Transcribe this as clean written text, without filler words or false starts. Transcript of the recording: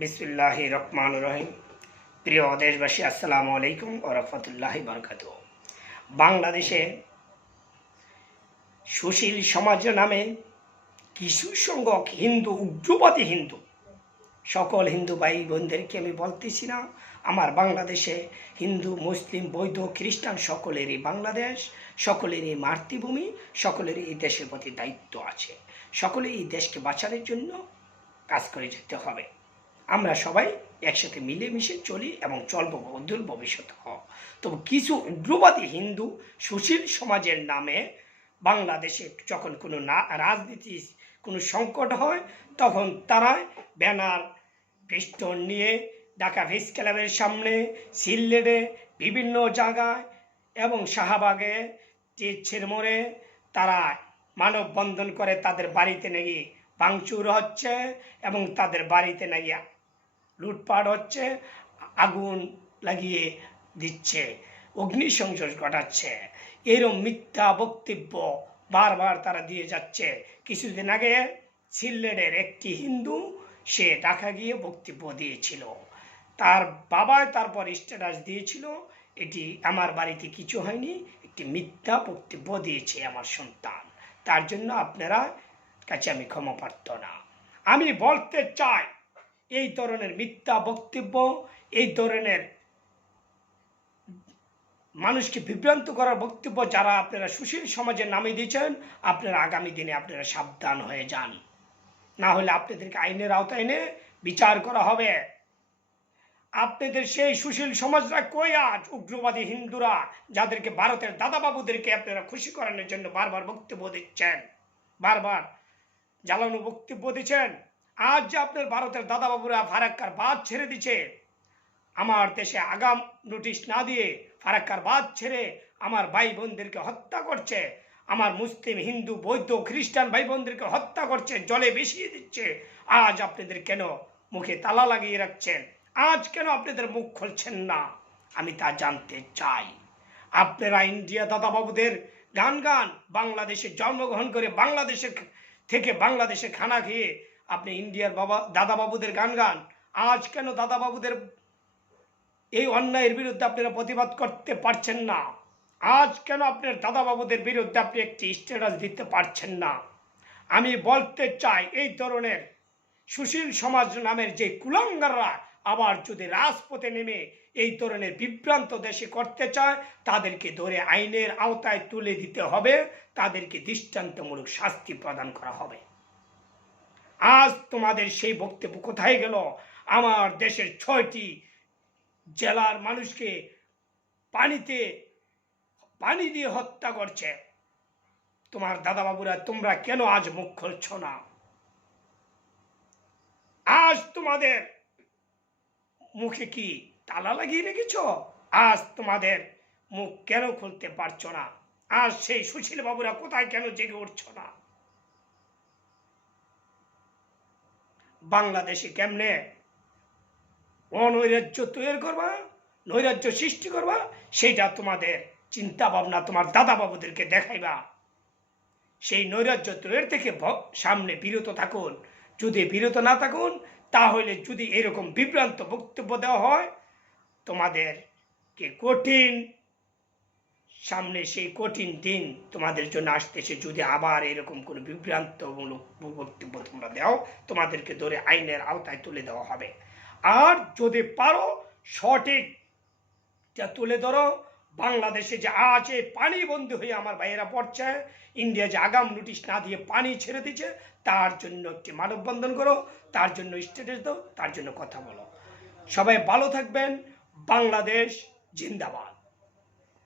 বিসমিল্লাহির রহমানির রহিম। প্রিয় দেশবাসী, আসসালামু আলাইকুম ওয়া রাহমাতুল্লাহি ওয়া বারাকাতুহু। বাংলাদেশে সুশীল সমাজ নামে কিছু সংখ্যক হিন্দু, উগ্রবাদী হিন্দু, সকল হিন্দু ভাই বোনদেরকে আমি বলতেছি না, আমার বাংলাদেশে হিন্দু, মুসলিম, বৌদ্ধ, খ্রিস্টান সকলেরই বাংলাদেশ, সকলেরই মাতৃভূমি, সকলেরই এই দেশের প্রতি দায়িত্ব আছে। সকলেই এই দেশকে বাঁচানোর জন্য কাজ করে যেতে হবে। আমরা সবাই একসাথে মিলেমিশে চলি এবং চলব অদূর ভবিষ্যৎ হোক। তবে কিছু উগ্রবাদী হিন্দু সুশীল সমাজের নামে বাংলাদেশে যখন কোনো রাজনীতি কোনো সংকট হয়, তখন তারা ব্যানার পিস্টন নিয়ে ঢাকা প্রেস ক্লাবের সামনে, সিলেটে বিভিন্ন জায়গায় এবং শাহবাগে, টিচ্ছির মোড়ে তারা মানববন্ধন করে। তাদের বাড়িতে নাকি ভাঙচুর হচ্ছে এবং তাদের বাড়িতে নাকি লুটপাট হচ্ছে, আগুন লাগিয়ে দিচ্ছে, অগ্নিসংযোগ ঘটাচ্ছে। এরকম মিথ্যা বক্তব্য বারবার তারা দিয়ে যাচ্ছে। কিছুদিন আগে সিলেটের একটি হিন্দু সে ঢাকা গিয়ে বক্তব্য দিয়েছিল, তার বাবায় তারপর স্ট্যাটাস দিয়েছিল, এটি আমার বাড়িতে কিছু হয়নি, একটি মিথ্যা বক্তব্য দিয়েছে আমার সন্তান, তার জন্য আপনারা কাছে আমি ক্ষমা প্রার্থনা। আমি বলতে চাই, এই ধরনের মিথ্যা বক্তব্য, এই ধরনের মানুষকে বিভ্রান্ত করার বক্তব্য যারা আপনারা সুশীল সমাজের নামে দিয়েছেন, আপনারা আগামী দিনে আপনারা সাবধান হয়ে যান, না হলে আপনাদেরকে আইনের আওতায় এনে বিচার করা হবে। আপনাদের সেই সুশীল সমাজরা কই আজ? উগ্রবাদী হিন্দুরা যাদেরকে ভারতের দাদাবাবুদেরকে আপনারা খুশি করানোর জন্য বারবার বক্তব্য দিচ্ছেন, বারবার জ্বালানো বক্তব্য দিচ্ছেন, আজ যে আপনার ভারতের দাদাবাবুরা ফারাক্কার বাদ ছেড়ে দিচ্ছে, আমার দেশে আগাম নোটিশ না দিয়ে ফারাক্কার বাদ ছেড়ে আমার ভাই বোনদেরকে হত্যা করছে, আমার মুসলিম, হিন্দু, বৌদ্ধ, খ্রিস্টান ভাই বোনদেরকে হত্যা করছে, জলে মিশিয়ে দিচ্ছে, আজ আপনাদের কেন মুখে তালা লাগিয়ে রাখছেন? আজ কেন আপনাদের মুখ খুলছেন না? আমি তা জানতে চাই। আপনারা ইন্ডিয়া দাদাবাবুদের গান বাংলাদেশে জন্মগ্রহণ করে বাংলাদেশের থেকে বাংলাদেশে খানা খেয়ে আপনি ইন্ডিয়ার দাদাবাবুদের গান আজ কেন দাদাবাবুদের এই অন্যায়ের বিরুদ্ধে আপনারা প্রতিবাদ করতে পারছেন না? আজ কেন আপনার দাদাবাবুদের বিরুদ্ধে আপনি একটি স্ট্যাটাস দিতে পারছেন না? আমি বলতে চাই, এই ধরনের সুশীল সমাজ নামের যে কুলাঙ্গাররা আবার যদি রাজপথে নেমে এই ধরনের বিভ্রান্ত দেশে করতে চায়, তাদেরকে ধরে আইনের আওতায় তুলে দিতে হবে, তাদেরকে দৃষ্টান্তমূলক শাস্তি প্রদান করা হবে। আজ তোমাদের সেই বক্তব্য কোথায় গেল? আমার দেশের 6টি জেলার মানুষকে পানি দিয়ে হত্যা করছে, তোমার দাদাবাবুরা, তোমরা কেন আজ মুখ খুলছ না? আজ তোমাদের মুখে কি তালা লাগিয়ে রেখেছ? আজ তোমাদের মুখ কেন খুলতে পারছো না? আজ সেই সুশীল বাবুরা কোথায় কেন জেগে উঠছ না? বাংলাদেশে কেমনে অনৈরাজ্য তৈরি করবা, নৈরাজ্য সৃষ্টি করবা, সেইটা তোমাদের চিন্তা ভাবনা তোমার দাদাবাবুদেরকে দেখাইবা। সেই নৈরাজ্য তৈরি থেকে সামনে বিরত থাকুন। যদি বিরত না থাকুন, তাহলে যদি এরকম বিভ্রান্ত বক্তব্য দেওয়া হয়, তোমাদেরকে কঠিন সামনে সেই কঠিন দিন তোমাদের জন্য আসতেছে। যদি আবার এরকম কোনো বিভ্রান্তমূলক বক্তব্য তোমরা দাও, তোমাদেরকে ধরে আইনের আওতায় তুলে দেওয়া হবে। আর যদি পারো সঠিকটা তুলে ধরো। বাংলাদেশে যে আজ পানি বন্ধ হয়ে আমার ভাইয়েরা পড়ছে, ইন্ডিয়া যে আগাম নোটিশ না দিয়ে পানি ছেড়ে দিচ্ছে, তার জন্য একটি মানববন্ধন করো, তার জন্য স্ট্যাটাস দাও, তার জন্য কথা বলো। সবাই ভালো থাকবেন। বাংলাদেশ জিন্দাবাদ।